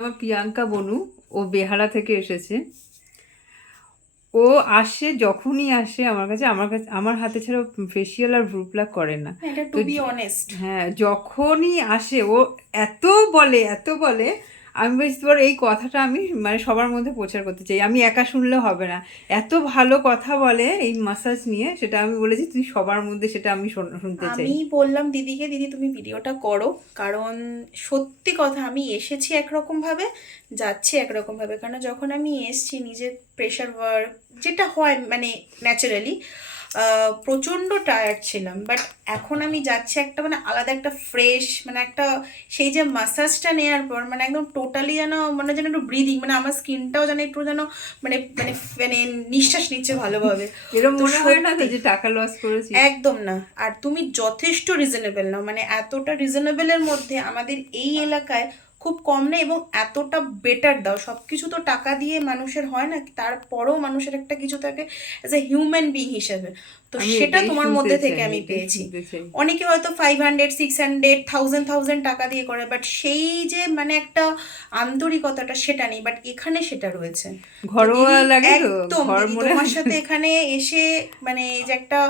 আমার প্রিয়াঙ্কা বনু, ও বেহালা থেকে এসেছে। ও আসে, যখনই আসে আমার কাছে আমার হাতে ছাড়া ফেসিয়াল আর ভ্রু প্লাক করে না। এটা টু তো বি অনেস্ট, হ্যাঁ, যখনই আসে ও এত বলে। আমি বলছি তোর এই কথাটা আমি মানে সবার মধ্যে প্রচার করতে চাই, আমি একা শুনলে হবে না। এত ভালো কথা বলে এই মাসাজ নিয়ে, সেটা আমি বলেছি তুই সবার মধ্যে সেটা আমি শুনতে চাই। আমি বললাম দিদিকে, দিদি তুমি ভিডিওটা করো। কারণ সত্যি কথা, আমি এসেছি একরকম ভাবে, যাচ্ছি একরকম ভাবে। কারণ যখন আমি এসেছি নিজের প্রেশার ওয়ার্ক যেটা হয় মানে ন্যাচারালি প্রচণ্ড টায়ার্ড ছিলাম। বাট এখন আমি যাচ্ছি একটা মানে আলাদা একটা ফ্রেশ, মানে একটা সেই যে মাসাজটা নেওয়ার পর মানে একদম টোটালি যেন মানে যেন একটু ব্রিদিং, মানে আমার স্কিনটাও যেন একটু যেন মানে মানে মানে নিঃশ্বাস নিচ্ছে ভালোভাবে। এরকম তো মনে হয় না তো সত্যি যে টাকা লস করেছিস? একদম না। আর তুমি যথেষ্ট রিজনেবল নাও, মানে এতটা রিজনেবলের মধ্যে আমাদের এই এলাকায় খুব কম নেই, এবং এতটা বেটার দাও। সব কিছু তো টাকা দিয়ে মানুষের হয় না, তারপরেও মানুষের একটা কিছু থাকে অ্যাজ এ হিউম্যান বিং হিসেবে। তো আমি সেটা এটাই তোমার শুনতে মধ্যে থেকে চাই, আমি এটাই পেয়েছি। শুনতে চাই। অনেকে হয়তো 500, 600, 1000 টাকা দিয়ে করে, বাট সেই যে মানে একটা আন্তরিকতাটা সেটা নেই, বাট এখানে সেটা রয়েছে। তো ঘরোয়া দিদি, লাগে তো, একদম ঘর দিদি মনে তোমার হয়। সাথে এখানে এসে মানে এই যে একটা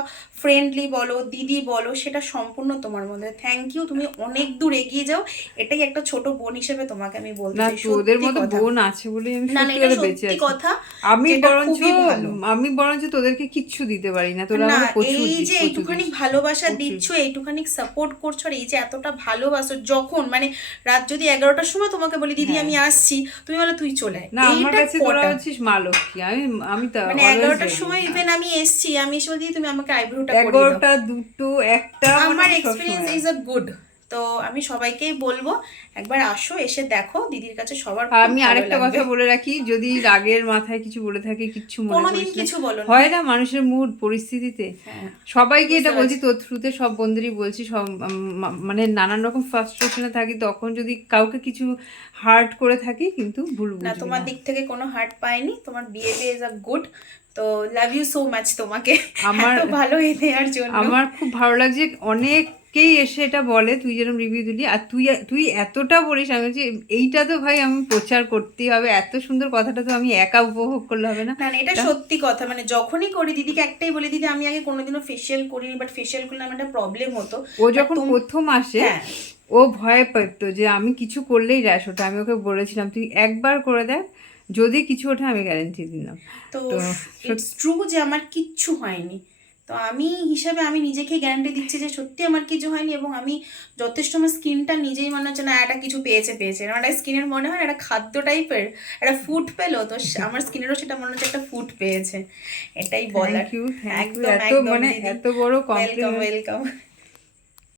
ফ্রেন্ডলি বলো, দিদি বলো, সেটা সম্পূর্ণ তোমার মধ্যে। থ্যাংক ইউ, তুমি অনেক দূর এগিয়ে যাও। এটাই একটা ছোট বোন হিসেবে তোমাকে আমি বলতে না, চাই, তোদের সত্যি মতো কথা। বোন আছে বলেই আমি না না, সত্যি এটা করে বেঁচে সত্যি আছি। কথা, আমি যেটা বরঞ্চ খুবই ভালো। আমি বরঞ্চ তোদেরকে কিচ্ছু দিতে পারি না, তোরা না, আমাকে প্রচুর এই দিস, যে প্রচুর এইটুখানি দিস, ভালোবাসা প্রচুর। দিচ্ছ, এইটুখানি সাপোর্ট করছো, আর এই যে এতটা ভালোবাসো, যখন মানে রাত যদি 11টার সময় তোমাকে বলি দিদি হ্যাঁ, আমি আসছি, তুমি বলো তুই চলে আয়, না আমার এইটা কাছে তোরা কটা। হচ্ছিস মা লক্ষ্মী। আমি আমি তো মানে অলওয়েজ 11টার রেডি। সময় ইভেন আমি এসছি, আমি এসে বলি, "দিদি, তুমি আমাকে আইব্রোটা করিয়ে দাও।" 11টা, 2টো, 1টা, মানে আমার আমি এক্সপিরিয়েন্স সবসময়। Is a good. তো আমি সবাইকেই বলবো একবার আসো, এসে দেখো, দিদির কাছে সবার আর খুব আমি ভালো আরেকটা লাগবে। কথা বলে রাখি, যদি রাগের মাথায় কিছু বলে থাকি কিচ্ছু মনে কোনোদিন করিস না। কিছু বলো না। হয় না মানুষের মুড পরিস্থিতিতে। হ্যাঁ, সবাইকে এটা বুঝতে বলছি, পারছি। তোর থ্রুতে সব বন্ধুরই বলছি, সব মানে নানান রকম ফ্রাস্ট্রেশনে থাকি, তখন যদি কাউকে কিছু হার্ট করে থাকি কিন্তু ভুল না, বুঝবি তোমার না। দিক থেকে কোনো হার্ট পাইনি, তোমার বিহেভিয়ার ইজ আ গুড। তো লাভ ইউ সো মাচ তোমাকে আমার এত ভালো এ দেওয়ার জন্য। আমার খুব ভালো লাগছে, অনেকেই এসে এটা বলে তুই যেরকম রিভিউ দিলি, আর তুই তুই এতটা বলিস, আমি বলছি এইটা তো ভাই আমি প্রচার করতেই হবে, এত সুন্দর কথাটা তো আমি একা উপভোগ করলে হবে না। না না, এটা তা সত্যি কথা। মানে যখনই করি দিদিকে একটাই বলি, দিদি আমি আগে কোনোদিনও ফেসিয়াল করিনি, বাট ফেসিয়াল করলে আমার একটা প্রবলেম হতো। ও বাট যখন তুমি, প্রথম আসে, হ্যাঁ, ও ভয় পেত যে আমি কিছু করলেই র্যাশ ওঠে। আমি ওকে বলেছিলাম তুই একবার করে দেখ, যদি কিছু ওঠে আমি গ্যারেন্টি দিলাম। তো তো ইটস সত্যি ট্রু যে আমার কিচ্ছু হয়নি। তো আমি হিসাবে আমি নিজেকে গ্যারান্টি দিচ্ছি যে সত্যি আমার কিছু হয়নি, এবং আমি যথেষ্ট আমার স্কিনটা নিজেই মনে হচ্ছে না একটা কিছু পেয়েছে পেয়েছে, আমার একটা স্কিনের মনে হয় না একটা খাদ্য টাইপের একটা ফুড পেলো, তো আমার স্কিনেরও সেটা মনে হচ্ছে একটা ফুড পেয়েছে, এটাই থ্যাংক বলার। ইউ, থ্যাংক ইউ, একদম এত একদম মানে দিদি, এত বড় ওয়েলকাম কমপ্লিমেন্ট। ওয়েলকাম।